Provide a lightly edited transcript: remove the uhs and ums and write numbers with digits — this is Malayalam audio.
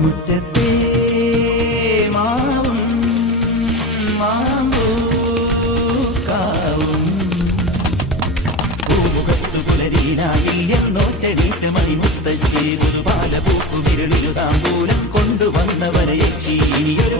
മുറ്റത്തെ മാവും മാമ്പൂക്കാവും പൂമുഖത്തു പുലരീനായിൽ എന്നോട്ടെണീറ്റ് മണിമുത്തശ്ശി ഒരു പാലപൂക്കുമിരളിരു താമ്പൂലം കൊണ്ടുവന്നവരെ ഇനിയൊരു